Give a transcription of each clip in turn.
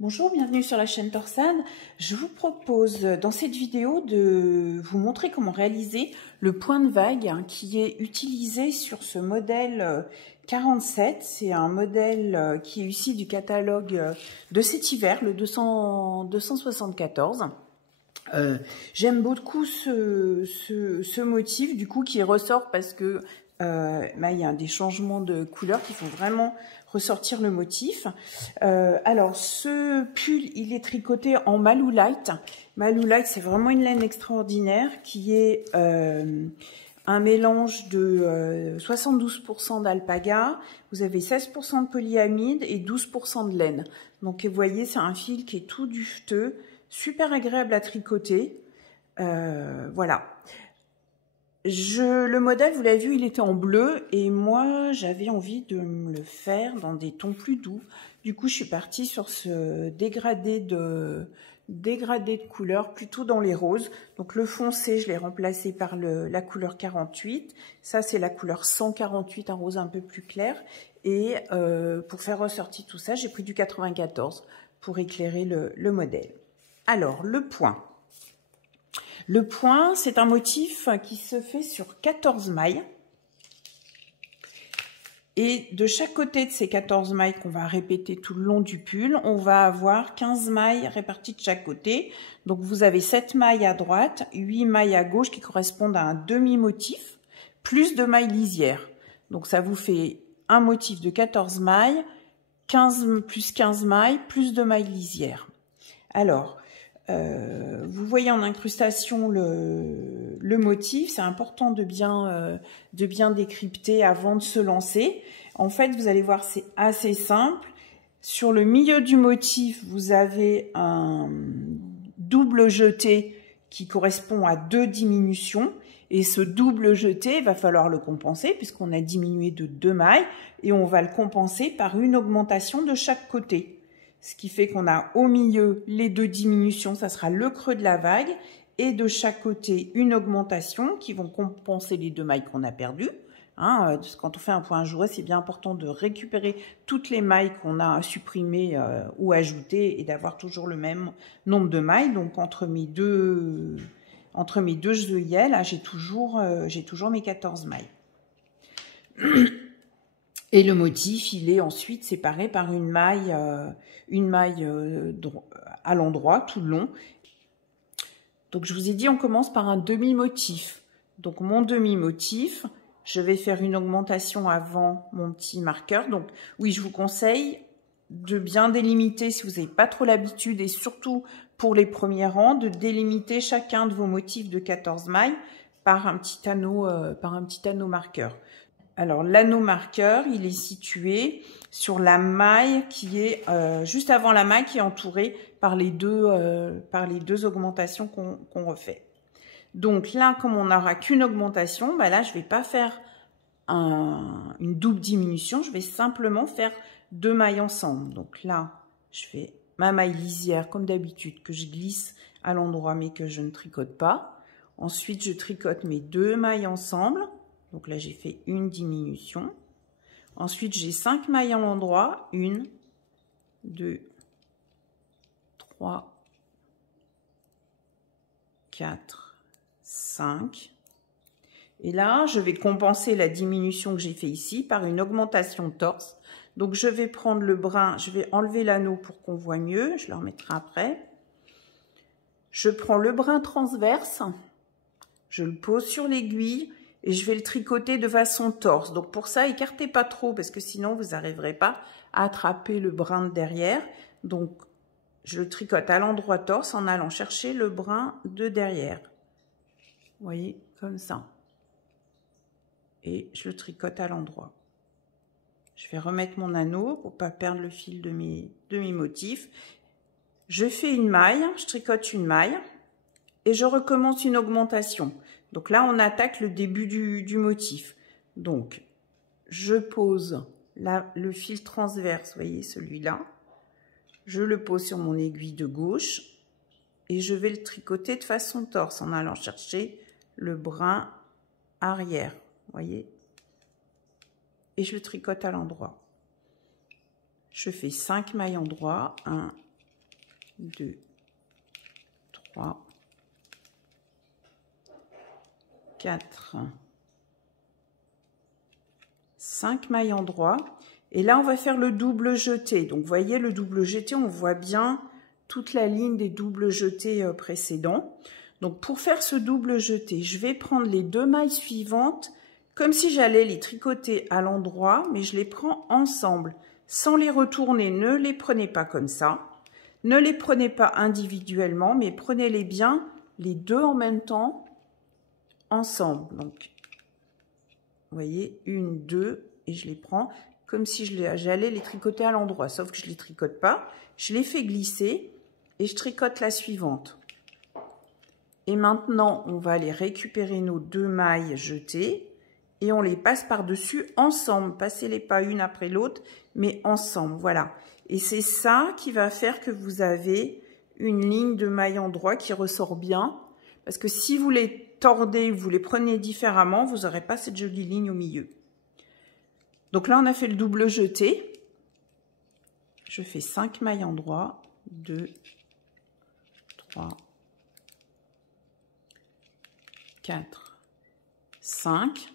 Bonjour, bienvenue sur la chaîne Torsade. Je vous propose dans cette vidéo de vous montrer comment réaliser le point de vague qui est utilisé sur ce modèle 47. C'est un modèle qui est issu du catalogue de cet hiver, le 274. J'aime beaucoup ce motif du coup qui ressort parce que il y a des changements de couleurs qui font vraiment ressortir le motif. Alors ce pull il est tricoté en Malou-Lite. Malou-Lite c'est vraiment une laine extraordinaire qui est un mélange de 72% d'alpaga, vous avez 16% de polyamide et 12% de laine. Donc vous voyez c'est un fil qui est tout duveteux, super agréable à tricoter. Voilà. Le modèle, vous l'avez vu, il était en bleu et moi, j'avais envie de me le faire dans des tons plus doux. Du coup, je suis partie sur ce dégradé de couleurs plutôt dans les roses. Donc, le foncé, je l'ai remplacé par la couleur 48. Ça, c'est la couleur 148, un rose un peu plus clair. Et pour faire ressortir tout ça, j'ai pris du 94 pour éclairer le modèle. Alors, le point. Le point, c'est un motif qui se fait sur 14 mailles. Et de chaque côté de ces 14 mailles qu'on va répéter tout le long du pull, on va avoir 15 mailles réparties de chaque côté. Donc vous avez 7 mailles à droite, 8 mailles à gauche qui correspondent à un demi-motif, plus de mailles lisières. Donc ça vous fait un motif de 14 mailles, 15 plus 15 mailles, plus de mailles lisières. Alors, vous voyez en incrustation le motif, c'est important de bien décrypter avant de se lancer. En fait, vous allez voir, c'est assez simple. Sur le milieu du motif, vous avez un double jeté qui correspond à 2 diminutions. Et ce double jeté, il va falloir le compenser puisqu'on a diminué de 2 mailles et on va le compenser par une augmentation de chaque côté. Ce qui fait qu'on a au milieu les 2 diminutions, ça sera le creux de la vague, et de chaque côté une augmentation qui vont compenser les 2 mailles qu'on a perdues. Hein, quand on fait un point ajouré, c'est bien important de récupérer toutes les mailles qu'on a supprimées ou ajoutées et d'avoir toujours le même nombre de mailles. Donc entre mes deux œillets, là, j'ai toujours mes 14 mailles. Et le motif, il est ensuite séparé par une maille à l'endroit, tout le long. Donc, je vous ai dit, on commence par un demi-motif. Donc, mon demi-motif, je vais faire une augmentation avant mon petit marqueur. Donc, oui, je vous conseille de bien délimiter si vous n'avez pas trop l'habitude et surtout pour les premiers rangs, de délimiter chacun de vos motifs de 14 mailles par un petit anneau marqueur. Alors, l'anneau marqueur, il est situé sur la maille qui est juste avant la maille qui est entourée par les deux augmentations qu'on refait. Donc là, comme on n'aura qu'une augmentation, là, je ne vais pas faire une double diminution, je vais simplement faire 2 mailles ensemble. Donc là, je fais ma maille lisière comme d'habitude que je glisse à l'endroit mais que je ne tricote pas. Ensuite, je tricote mes 2 mailles ensemble. Donc là, j'ai fait une diminution. Ensuite, j'ai 5 mailles à l'endroit. 1, 2, 3, 4, 5. Et là, je vais compenser la diminution que j'ai fait ici par une augmentation torse. Donc, je vais prendre le brin, je vais enlever l'anneau pour qu'on voit mieux. Je le remettrai après. Je prends le brin transverse. Je le pose sur l'aiguille. Et je vais le tricoter de façon torse. Donc pour ça, écartez pas trop parce que sinon vous n'arriverez pas à attraper le brin de derrière. Donc je le tricote à l'endroit torse en allant chercher le brin de derrière. Vous voyez, comme ça. Et je le tricote à l'endroit. Je vais remettre mon anneau pour ne pas perdre le fil de mes motifs. Je fais une maille, je tricote une maille et je recommence une augmentation. Donc là, on attaque le début du motif. Donc, je pose le fil transverse, vous voyez, celui-là. Je le pose sur mon aiguille de gauche et je vais le tricoter de façon torse en allant chercher le brin arrière, vous voyez. Et je le tricote à l'endroit. Je fais 5 mailles endroit, 1, 2, 3, 4, 5 mailles en droit. Et là, on va faire le double jeté. Donc, vous voyez, le double jeté, on voit bien toute la ligne des doubles jetés précédents. Donc, pour faire ce double jeté, je vais prendre les 2 mailles suivantes comme si j'allais les tricoter à l'endroit, mais je les prends ensemble, sans les retourner. Ne les prenez pas comme ça. Ne les prenez pas individuellement, mais prenez-les bien, les deux en même temps, ensemble. Donc, vous voyez, 1, 2, et je les prends comme si j'allais les tricoter à l'endroit, sauf que je ne les tricote pas. Je les fais glisser et je tricote la suivante. Et maintenant, on va aller récupérer nos 2 mailles jetées et on les passe par-dessus ensemble. Passez-les pas une après l'autre, mais ensemble, voilà. Et c'est ça qui va faire que vous avez une ligne de mailles en droit qui ressort bien. Parce que si vous les tordez, vous les prenez différemment, vous n'aurez pas cette jolie ligne au milieu. Donc là, on a fait le double jeté. Je fais 5 mailles en droit. 2, 3, 4, 5.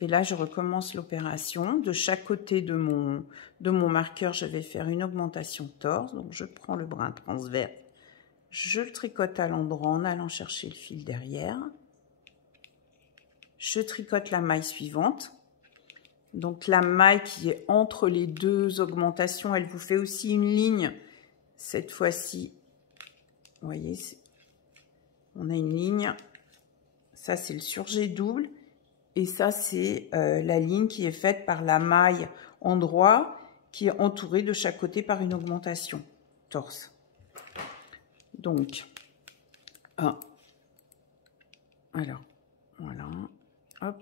Et là, je recommence l'opération. De chaque côté de mon marqueur, je vais faire une augmentation torse. Donc, je prends le brin transverse. Je le tricote à l'endroit en allant chercher le fil derrière. Je tricote la maille suivante. Donc, la maille qui est entre les 2 augmentations, elle vous fait aussi une ligne. Cette fois-ci, vous voyez, on a une ligne. Ça, c'est le surjet double. Et ça, c'est la ligne qui est faite par la maille en droit, qui est entourée de chaque côté par une augmentation torse. Donc, 1. Alors, voilà. Hop.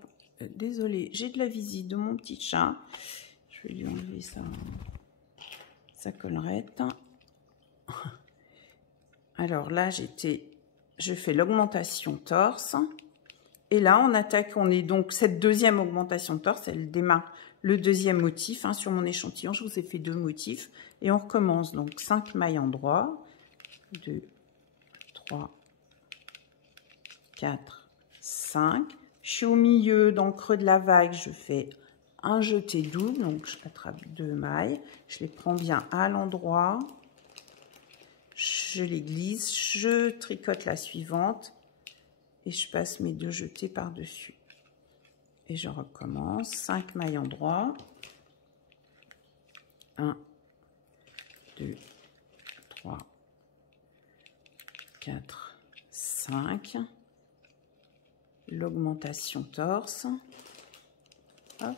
Désolée, j'ai de la visite de mon petit chat. Je vais lui enlever sa collerette. Alors là, je fais l'augmentation torse. Et là, on attaque, on est donc cette deuxième augmentation torse, elle démarre le deuxième motif. Sur mon échantillon, je vous ai fait 2 motifs. Et on recommence donc 5 mailles en droit. 2, 3, 4, 5. Je suis au milieu, dans le creux de la vague, je fais un jeté double. Donc, je attrape 2 mailles. Je les prends bien à l'endroit. Je les glisse. Je tricote la suivante. Et je passe mes 2 jetés par-dessus. Et je recommence. 5 mailles en droit. 1, 2, 3, 4, 5. L'augmentation torse. Hop.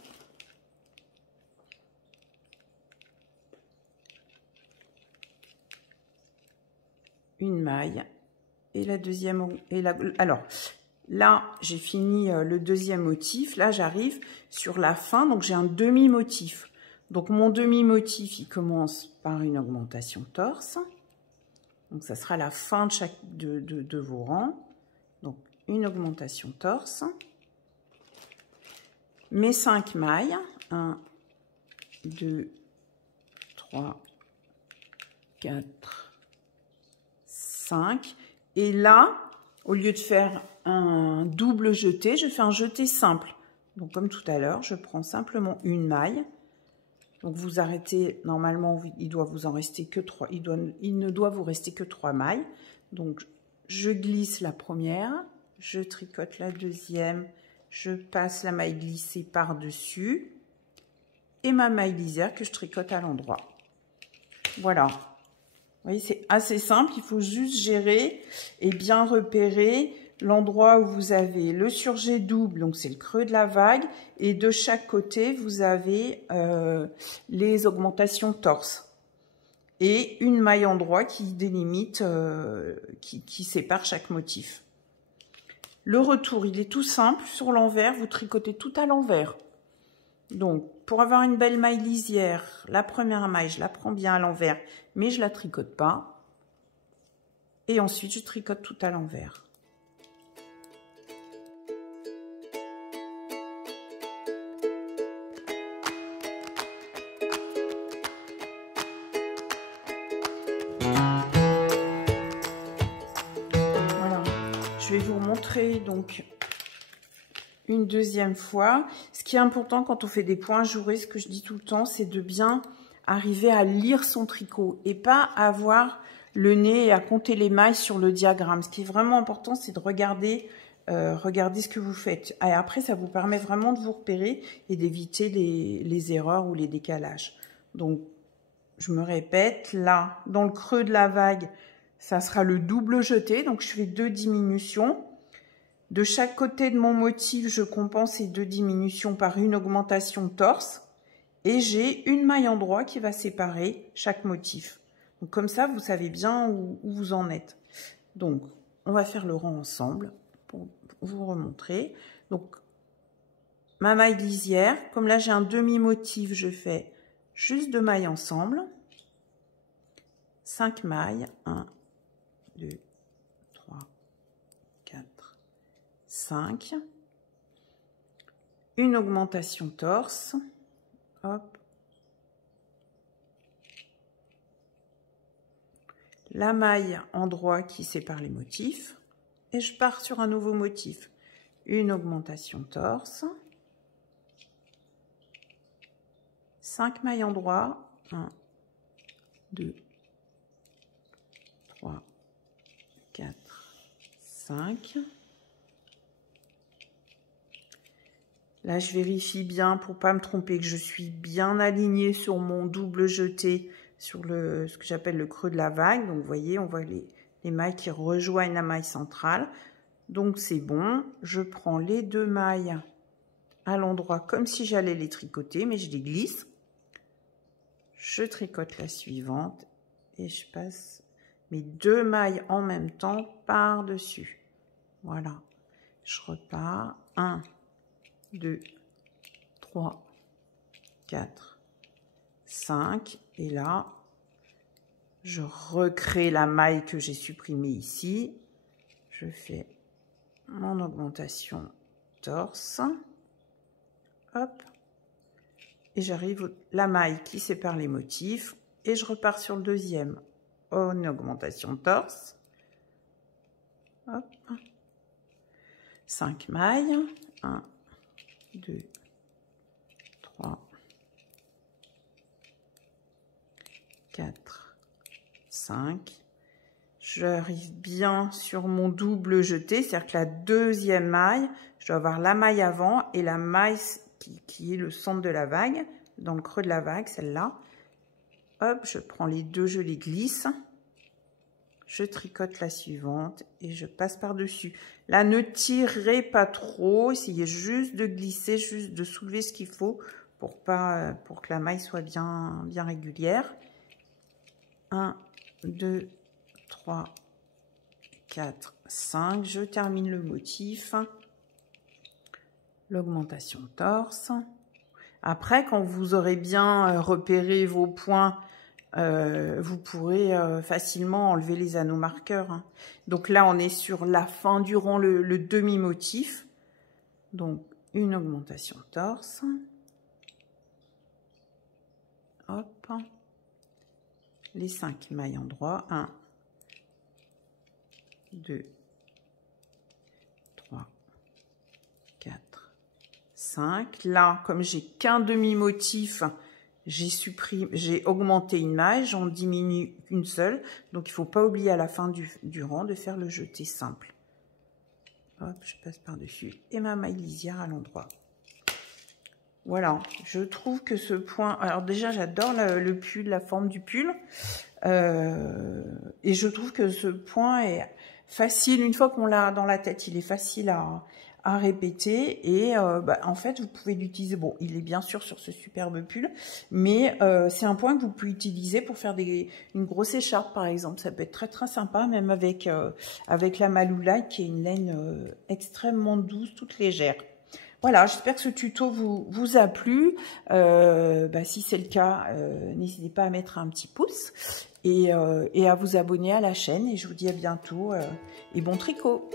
Une maille. Et la deuxième, alors là, j'ai fini le deuxième motif. Là, j'arrive sur la fin, donc j'ai un demi-motif. Donc, mon demi-motif, il commence par une augmentation torse. Donc, ça sera la fin de vos rangs. Donc, une augmentation torse. Mes 5 mailles. 1, 2, 3, 4, 5. Et là, au lieu de faire un double jeté, je fais un jeté simple. Donc, comme tout à l'heure, je prends simplement une maille. Donc, vous arrêtez, normalement, il doit vous en rester que 3. Il ne doit vous rester que 3 mailles. Donc, je glisse la première, je tricote la deuxième, je passe la maille glissée par-dessus et ma maille lisière que je tricote à l'endroit. Voilà. Vous voyez, c'est assez simple, il faut juste gérer et bien repérer l'endroit où vous avez le surjet double, donc c'est le creux de la vague, et de chaque côté, vous avez les augmentations torse. Et une maille en droit qui délimite, qui sépare chaque motif. Le retour, il est tout simple, sur l'envers, vous tricotez tout à l'envers. Donc, pour avoir une belle maille lisière, la première maille, je la prends bien à l'envers, mais je la tricote pas. Et ensuite, je tricote tout à l'envers. Je vais vous montrer donc une deuxième fois. Ce qui est important quand on fait des points ajourés, ce que je dis tout le temps, c'est de bien arriver à lire son tricot et pas avoir le nez et à compter les mailles sur le diagramme. Ce qui est vraiment important, c'est de regarder ce que vous faites. Et après, ça vous permet vraiment de vous repérer et d'éviter les erreurs ou les décalages. Donc, je me répète, là, dans le creux de la vague, ça sera le double jeté. Donc, je fais 2 diminutions. De chaque côté de mon motif, je compense ces 2 diminutions par une augmentation torse. Et j'ai une maille en droit qui va séparer chaque motif. Donc, comme ça, vous savez bien où vous en êtes. Donc, on va faire le rang ensemble pour vous remontrer. Donc, ma maille lisière, comme là, j'ai un demi-motif, je fais juste 2 mailles ensemble. 5 mailles. 1, 2, 3, 4, 5. Une augmentation torse. Hop. La maille en droit qui sépare les motifs. Et je pars sur un nouveau motif. Une augmentation torse. 5 mailles en droit. 1, 2, 3, 4, 5. Là, je vérifie bien pour pas me tromper que je suis bien alignée sur mon double jeté sur ce que j'appelle le creux de la vague. Donc, vous voyez, on voit les mailles qui rejoignent la maille centrale. Donc, c'est bon. Je prends les 2 mailles à l'endroit comme si j'allais les tricoter, mais je les glisse. Je tricote la suivante et je passe mes 2 mailles en même temps par-dessus. Voilà. Je repars. 1, 2, 3, 4, 5. Et là, je recrée la maille que j'ai supprimée ici. Je fais mon augmentation torse. Hop. Et j'arrive la maille qui sépare les motifs. Et je repars sur le deuxième en augmentation torse. Hop. 5 mailles. 1, 2, 3, 4, 5. J'arrive bien sur mon double jeté, c'est-à-dire que la deuxième maille, je dois avoir la maille avant et la maille qui est le centre de la vague, dans le creux de la vague, celle-là. Hop, je prends les 2, je les glisse. Je tricote la suivante et je passe par-dessus. Là, ne tirez pas trop, essayez juste de glisser, juste de soulever ce qu'il faut pour que la maille soit bien régulière. 1, 2, 3, 4, 5. Je termine le motif. L'augmentation torse. Après, quand vous aurez bien repéré vos points, vous pourrez facilement enlever les anneaux marqueurs. Hein. Donc là, on est sur la fin du rang, le demi-motif. Donc, une augmentation torse. Hop. Les 5 mailles en droit. 1, 2, 3, 4, 5. Là, comme j'ai qu'un demi-motif, j'ai augmenté une maille, j'en diminue une seule. Donc, il ne faut pas oublier à la fin du rang de faire le jeté simple. Hop, je passe par-dessus. Et ma maille lisière à l'endroit. Voilà, je trouve que ce point... Alors déjà, j'adore le pull, la forme du pull. Et je trouve que ce point est facile. Une fois qu'on l'a dans la tête, il est facile à répéter. Et en fait, vous pouvez l'utiliser. Bon, il est bien sûr sur ce superbe pull. Mais c'est un point que vous pouvez utiliser pour faire une grosse écharpe, par exemple. Ça peut être très, très sympa, même avec la Malula, qui est une laine extrêmement douce, toute légère. Voilà, j'espère que ce tuto vous a plu. Si c'est le cas, n'hésitez pas à mettre un petit pouce et à vous abonner à la chaîne. Et je vous dis à bientôt et bon tricot!